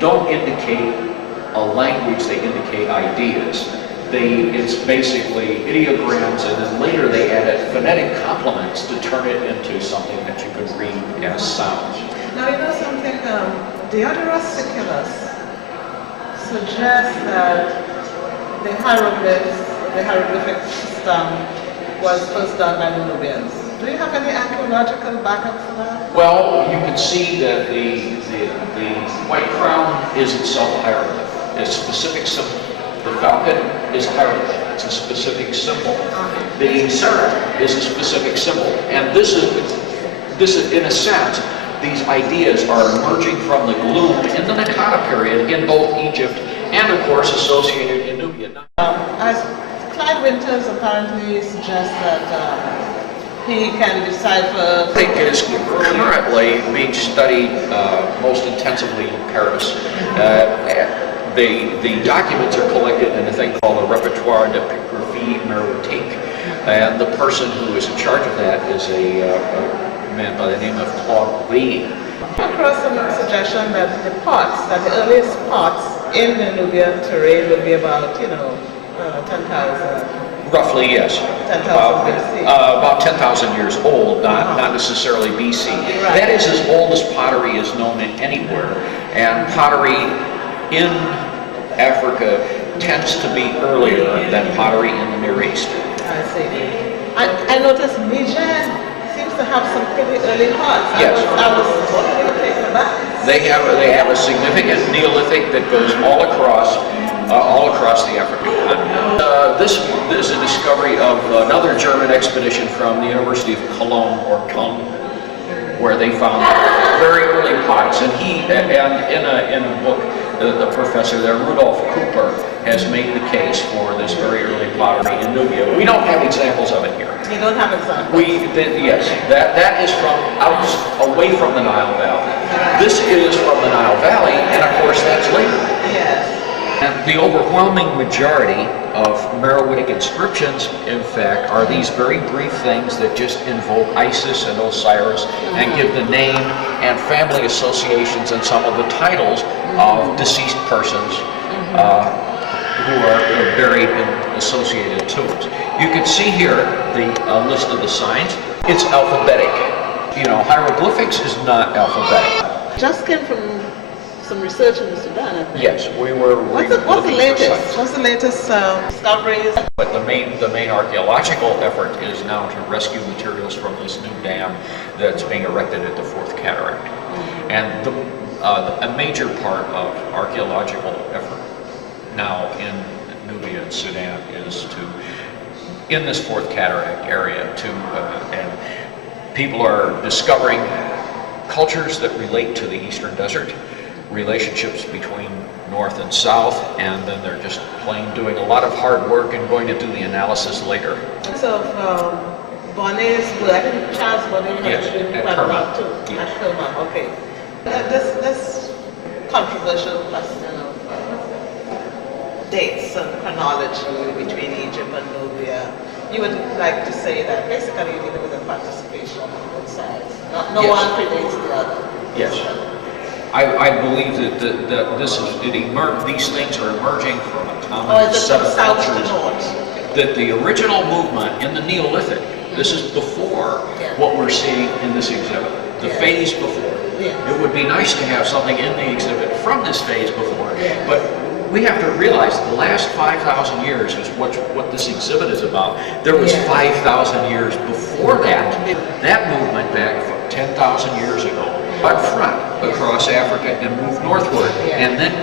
don't indicate a language, they indicate ideas. It's basically ideograms, and then later they added phonetic complements to turn it into something that you could read as sounds. Now, you know something, the other ossiculus suggests that the hieroglyphic system was first done by the Nubians. Do you have any archaeological backup for that? Well, you can see that the white crown is itself a hieroglyph. It's a specific symbol. The falcon is a hieroglyph. It's a specific symbol. The seraph is a specific symbol. And this is, in a sense, these ideas are emerging from the gloom in the Naqada period in both Egypt and, of course, associated in Nubia. As Clyde Winters apparently suggests that he can decipher... I think it is currently being studied most intensively in Paris. The documents are collected in a thing called a repertoire de pictographie méroitique, and the person who is in charge of that is a man by the name of Gloria. Across some suggestion that the earliest pots in the Nubian terrain would be about, 10,000. Roughly, yes. 10,000 BC. About 10,000 years old, not necessarily BC. Right. That is as old as pottery is known anywhere, and pottery in Africa tends to be earlier than pottery in the Near East. I see. I noticed Niger seems to have some pretty early pots. Yes. I was really taken aback. They have a significant Neolithic that goes all across the African continent. This is a discovery of another German expedition from the University of Cologne, or Cologne, where they found very early pots. And in a book, the professor there, Rudolf Cooper, has made the case for this very early pottery in Nubia. We don't have examples of it here. You don't have examples? Yes, that is from away from the Nile Valley. This is from the Nile Valley, and of course that's later. Yes. And the overwhelming majority of Meroitic inscriptions, in fact, are these very brief things that just invoke Isis and Osiris and give the name and family associations and some of the titles of deceased persons who are buried in associated tombs. You can see here the list of the signs. It's alphabetic. Hieroglyphics is not alphabetic. Just came from some research in the Sudan, I think. Yes, we were. What's the latest? What's the latest discoveries? But the main archaeological effort is now to rescue materials from this new dam that's being erected at the Fourth Cataract. And a major part of archaeological effort now in Nubia and Sudan is in this Fourth Cataract area, and people are discovering cultures that relate to the Eastern Desert, relationships between North and South, and then they're just plain doing a lot of hard work and going to do the analysis later. So, Bonnet's, I think Charles Bonnet has been quite a lot too. Yes. At Kerma, okay. This controversial question of dates and chronology between Egypt and Nubia, you would like to say that basically you're dealing with a participation on both sides. No Yes. one predates the other. Yes. I believe that these things are emerging from a common set of south to cultures. north? That the original movement in the Neolithic, this is before what we're seeing in this exhibit, the phase before. It would be nice to have something in the exhibit from this phase before, but we have to realize the last 5,000 years is what this exhibit is about. There was 5,000 years before that. That movement back 10,000 years ago, up front across Africa and moved northward. And then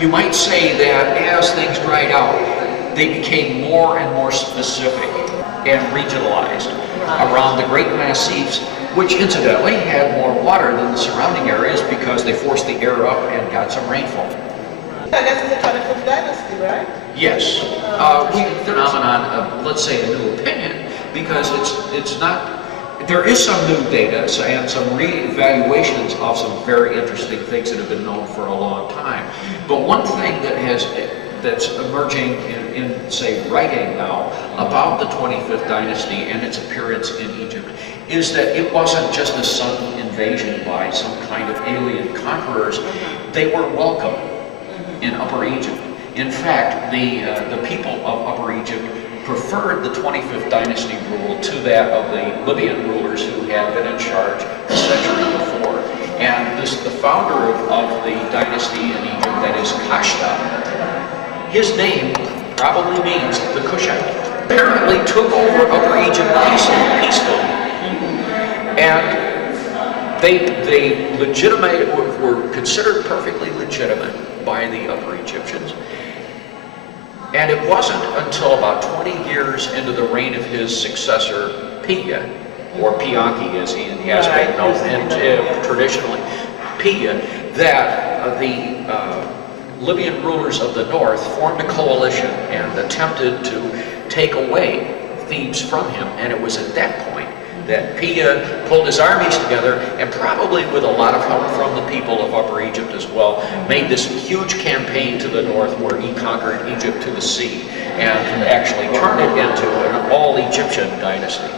you might say that as things dried out, they became more and more specific and regionalized around the Great Massifs, which incidentally had more water than the surrounding areas because they forced the air up and got some rainfall. I guess it's a 25th dynasty, right? Yes. Phenomenon of, let's say, a new opinion, because it's not. There is some new data and some re-evaluations of some very interesting things that have been known for a long time. But one thing that's emerging in say, writing now about the 25th dynasty and its appearance in Egypt is that it wasn't just a sudden invasion by some kind of alien conquerors. they were welcome in Upper Egypt. In fact, the people of Upper Egypt preferred the 25th dynasty rule to that of the Libyan rulers who had been in charge a century before. And the founder of the dynasty in Egypt, that is Kashta, his name probably means the Cushite. Apparently took over Upper Egypt peacefully. And they were considered perfectly legitimate by the Upper Egyptians. And it wasn't until about 20 years into the reign of his successor, Pia, or Pianki as he has been known, and traditionally Pia, that the Libyan rulers of the north formed a coalition and attempted to take away Thebes from him. And it was at that point that Pia pulled his armies together, and probably with a lot of help from the people of Upper Egypt as well, made this huge campaign to the north where he conquered Egypt to the sea and actually turned it into an all-Egyptian dynasty.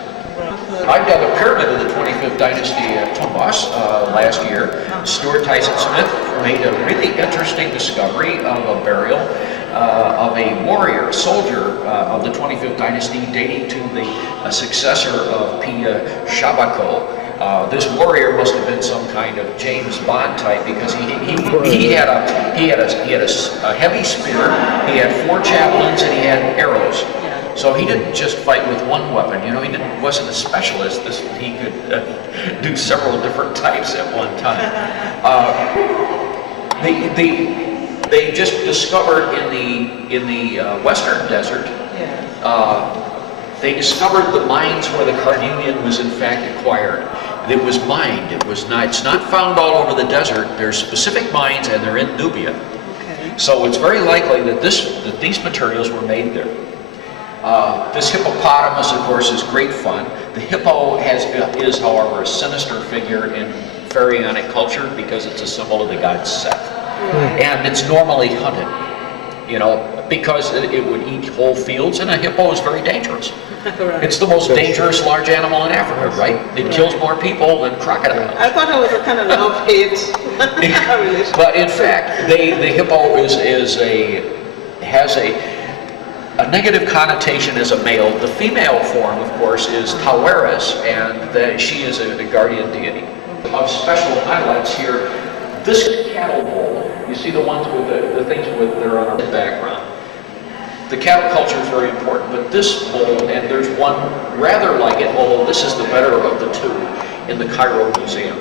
I dug a pyramid of the 25th dynasty at Tombas last year. Stuart Tyson Smith made a really interesting discovery of a burial of a warrior, a soldier of the 25th dynasty, dating to the successor of Pia Shabako. This warrior must have been some kind of James Bond type, because he had a heavy spear, he had 4 javelins, and he had arrows. So he didn't just fight with one weapon. You know, he wasn't a specialist. He could do several different types at one time. They just discovered in the western desert. They discovered the mines where the carnelian was in fact acquired. It was mined. It's not found all over the desert. There's specific mines, and they're in Nubia. Okay. So it's very likely that these materials were made there. This hippopotamus, of course, is great fun. The hippo is, however, a sinister figure in pharaonic culture because it's a symbol of the god Seth. And it's normally hunted, you know, because it would eat whole fields, and a hippo is very dangerous. It's the most dangerous large animal in Africa, right? It kills more people than crocodiles. I thought it was a kind of love-hate relationship. But in fact, the hippo has a negative connotation as a male. The female form, of course, is Tawaris, and she is a guardian deity. Of special highlights here, this cattle bowl, you see the ones with the things with their on the background. The cattle culture is very important, but this bowl, and there's one rather like it, although this is the better of the two, in the Cairo Museum.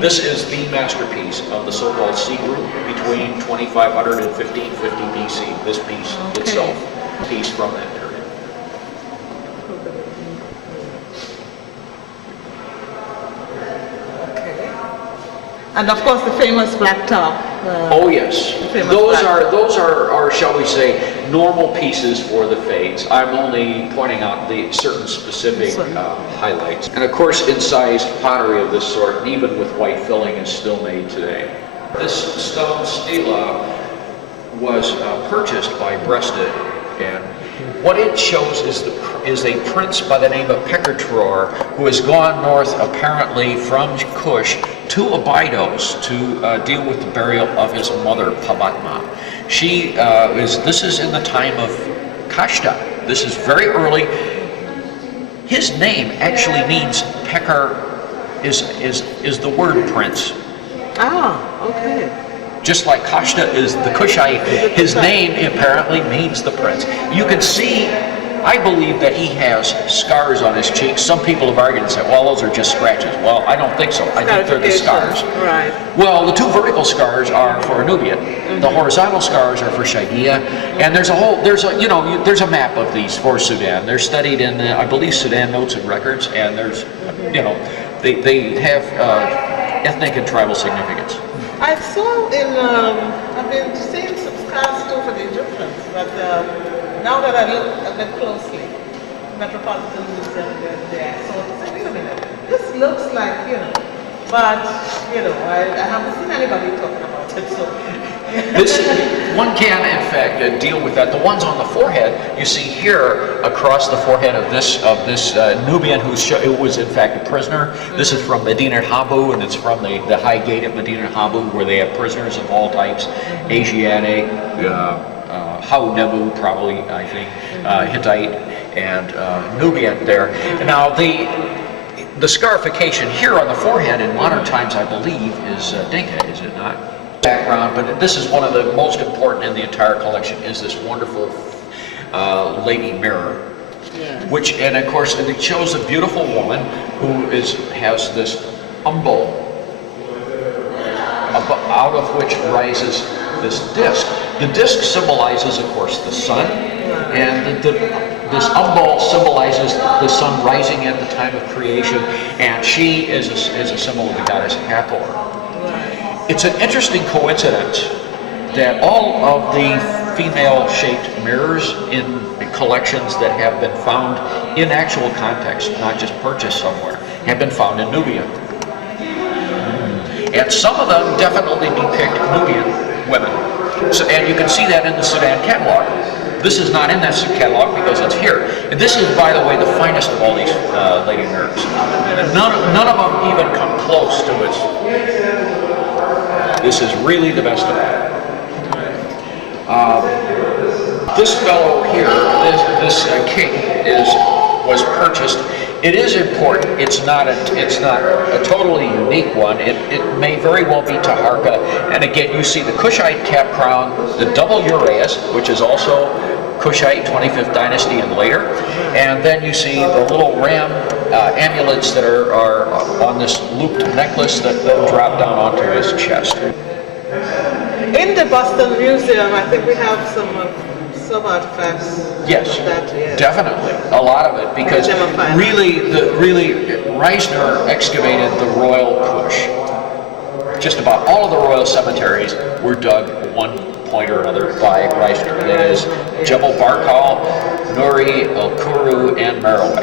This is the masterpiece of the so-called sea group between 2500 and 1550 BC, this piece itself. Piece from that period. Okay. And of course the famous black top. Oh yes, those are, shall we say, normal pieces for the fades. I'm only pointing out the certain specific highlights. And of course, incised pottery of this sort, and even with white filling, is still made today. This stone stela was purchased by Breasted. And what it shows is a prince by the name of Pekertror, who has gone north apparently from Kush to Abydos to deal with the burial of his mother Pabatma. This is in the time of Kashta. This is very early. His name actually means Peker is the word prince. Ah, okay. Just like Kashta is the Kushite, his name apparently means the prince. You can see, I believe that he has scars on his cheeks. Some people have argued and said, well, those are just scratches. Well, I don't think so. I think they're the scars. Right. Well, the 2 vertical scars are for Nubian. The horizontal scars are for Shagia. And there's a map of these for Sudan. They're studied in, I believe, Sudan Notes and Records, and there's, they have ethnic and tribal significance. I saw I've been seeing some scars too for the Egyptians, but now that I look a bit closely, Metropolitan Museum there, so I said, wait a minute, this looks like, but, I haven't seen anybody talking about it, so This, one can, in fact, deal with that. The ones on the forehead, you see here across the forehead of this Nubian who was in fact a prisoner. This is from Medina Habu, and it's from the High Gate of Medina Habu, where they have prisoners of all types, Asiatic, Hau Nebu, probably, I think, Hittite, and Nubian there. Now, the scarification here on the forehead in modern times, I believe, is Dinka, is it not? Background, but this is one of the most important in the entire collection, is this wonderful lady mirror. Yes. Which, and of course, it shows a beautiful woman who has this umbel out of which rises this disc. The disc symbolizes, of course, the sun, and this umbel symbolizes the sun rising at the time of creation, and she is a symbol of the goddess Hathor. It's an interesting coincidence that all of the female-shaped mirrors in collections that have been found in actual context, not just purchased somewhere, have been found in Nubia. And some of them definitely depict Nubian women. So, and you can see that in the Sudan catalog. This is not in that catalog because it's here. And this is, by the way, the finest of all these lady mirrors. None of them even come close to its. This is really the best of it. This fellow here, this king, was purchased. It is important. It's not a totally unique one. It may very well be Taharka. And again, you see the Kushite cap crown, the double uraeus, which is also Kushite 25th dynasty and later. And then you see the little ram amulets that are on this looped necklace that drop down onto his chest. In the Boston Museum, I think we have some artifacts. Yes, of that, yes, definitely, a lot of it, because really Reisner excavated the royal Kush. Just about all of the royal cemeteries were dug at one point or another by Reisner. That is Jebel Barkal, Nuri, El Kuru, and Merowe.